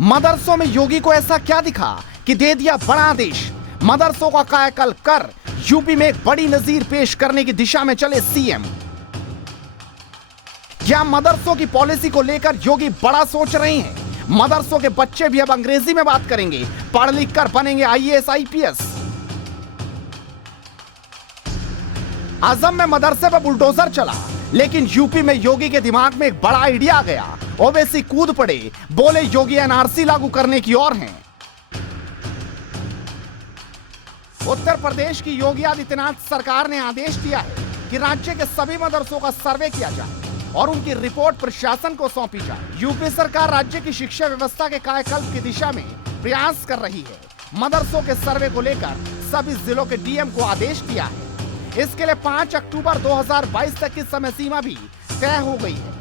मदरसों में योगी को ऐसा क्या दिखा कि दे दिया बड़ा आदेश। मदरसों का कायाकल्प कर यूपी में एक बड़ी नजीर पेश करने की दिशा में चले सीएम। क्या मदरसों की पॉलिसी को लेकर योगी बड़ा सोच रहे हैं? मदरसों के बच्चे भी अब अंग्रेजी में बात करेंगे, पढ़ लिख कर बनेंगे आईएएस आईपीएस। असम में मदरसे पर बुलडोजर चला, लेकिन यूपी में योगी के दिमाग में एक बड़ा आइडिया आ गया। ओवैसी कूद पड़े, बोले योगी एनआरसी लागू करने की ओर हैं। उत्तर प्रदेश की योगी आदित्यनाथ सरकार ने आदेश दिया है कि राज्य के सभी मदरसों का सर्वे किया जाए और उनकी रिपोर्ट प्रशासन को सौंपी जाए। यूपी सरकार राज्य की शिक्षा व्यवस्था के कायाकल्प की दिशा में प्रयास कर रही है। मदरसों के सर्वे को लेकर सभी जिलों के डीएम को आदेश दिया है। इसके लिए 5 अक्टूबर 2022 तक की समय सीमा भी तय हो गई है।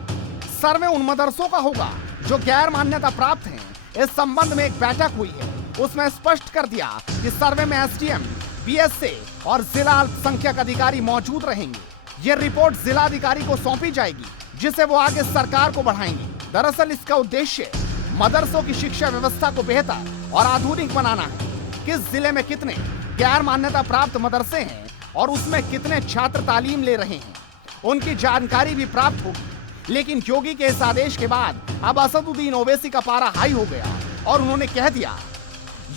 सर्वे उन मदरसों का होगा जो गैर मान्यता प्राप्त हैं। इस संबंध में एक बैठक हुई है, उसमें स्पष्ट कर दिया कि सर्वे में एसडीएम, बीएसए और जिला अल्पसंख्यक अधिकारी मौजूद रहेंगे। ये रिपोर्ट जिला अधिकारी को सौंपी जाएगी, जिसे वो आगे सरकार को बढ़ाएंगे। दरअसल इसका उद्देश्य मदरसों की शिक्षा व्यवस्था को बेहतर और आधुनिक बनाना है। किस जिले में कितने गैर मान्यता प्राप्त मदरसे हैं और उसमें कितने छात्र तालीम ले रहे हैं, उनकी जानकारी भी प्राप्त होगी। लेकिन योगी के इस आदेश के बाद अब असदुद्दीन ओवैसी का पारा हाई हो गया और उन्होंने कह दिया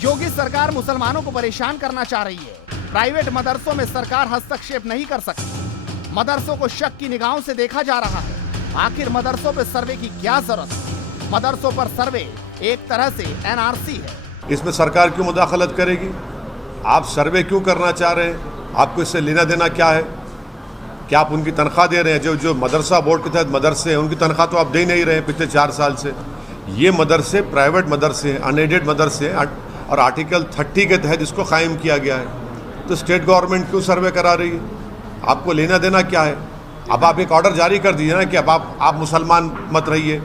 योगी सरकार मुसलमानों को परेशान करना चाह रही है। प्राइवेट मदरसों में सरकार हस्तक्षेप नहीं कर सकती। मदरसों को शक की निगाहों से देखा जा रहा है। आखिर मदरसों पर सर्वे की क्या जरूरत है? मदरसों पर सर्वे एक तरह से एनआरसी है। इसमें सरकार क्यों मुदाखलत करेगी? आप सर्वे क्यों करना चाह रहे हैं? आपको इससे लेना देना क्या है? क्या आप उनकी तनख्वाह दे रहे हैं? जो मदरसा बोर्ड के तहत मदरसे हैं, उनकी तनख्वाह तो आप दे नहीं रहे हैं पिछले 4 साल से। ये मदरसे प्राइवेट मदरसे हैं, अनएडेड मदरसे हैं और आर्टिकल 30 के तहत इसको कायम किया गया है। तो स्टेट गवर्नमेंट क्यों सर्वे करा रही है? आपको लेना देना क्या है? अब आप एक ऑर्डर जारी कर दीजिए ना कि अब आप मुसलमान मत रहिए,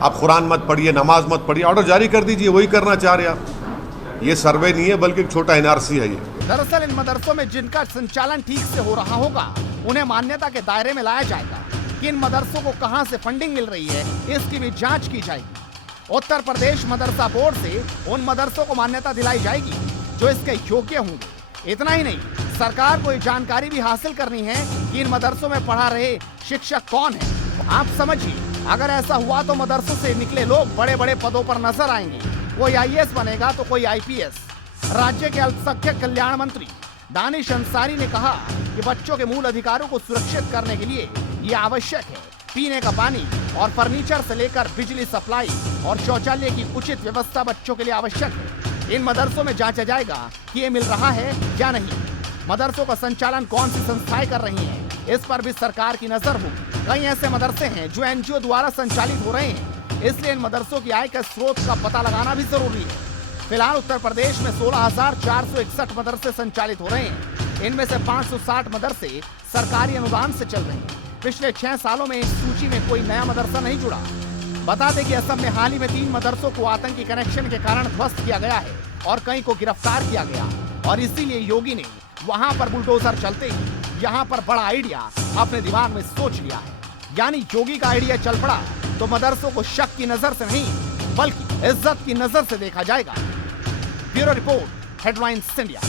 आप कुरान मत पढ़िए, नमाज मत पढ़िए। ऑर्डर जारी कर दीजिए, वही करना चाह रहे आप। ये सर्वे नहीं है बल्कि एक छोटा एनआरसी है। ये दरअसल इन मदरसों में जिनका संचालन ठीक से हो रहा होगा उन्हें मान्यता के दायरे में लाया जाएगा। किन मदरसों को कहां से फंडिंग मिल रही है, इसकी भी जांच की जाएगी। उत्तर प्रदेश मदरसा बोर्ड से उन मदरसों को मान्यता दिलाई जाएगी जो इसके योग्य होंगे। इतना ही नहीं, सरकार को ये जानकारी भी हासिल करनी है कि इन मदरसों में पढ़ा रहे शिक्षक कौन है। आप समझिए, अगर ऐसा हुआ तो मदरसों से निकले लोग बड़े बड़े पदों पर नजर आएंगे। कोई आईएएस बनेगा तो कोई आईपीएस। राज्य के अल्पसंख्यक कल्याण मंत्री दानिश अंसारी ने कहा कि बच्चों के मूल अधिकारों को सुरक्षित करने के लिए ये आवश्यक है। पीने का पानी और फर्नीचर से लेकर बिजली सप्लाई और शौचालय की उचित व्यवस्था बच्चों के लिए आवश्यक है। इन मदरसों में जांचा जाएगा कि ये मिल रहा है या नहीं। मदरसों का संचालन कौन सी संस्थाएं कर रही हैं, इस पर भी सरकार की नजर होगी। कई ऐसे मदरसे हैं जो एनजीओ द्वारा संचालित हो रहे हैं, इसलिए इन मदरसों की आय के स्रोत का पता लगाना भी जरूरी है। फिलहाल उत्तर प्रदेश में 16,461 मदरसे संचालित हो रहे हैं। इनमें से 560 मदरसे सरकारी अनुदान से चल रहे हैं। पिछले 6 सालों में इस सूची में कोई नया मदरसा नहीं जुड़ा। बता दें कि असम में हाल ही में 3 मदरसों को आतंकी कनेक्शन के कारण ध्वस्त किया गया है और कई को गिरफ्तार किया गया, और इसीलिए योगी ने वहां पर बुलडोजर चलते ही यहाँ पर बड़ा आइडिया अपने दिमाग में सोच लिया है। यानी योगी का आइडिया चल पड़ा तो मदरसों को शक की नजर से नहीं बल्कि इज्जत की नजर से देखा जाएगा। Bureau report, headlines India.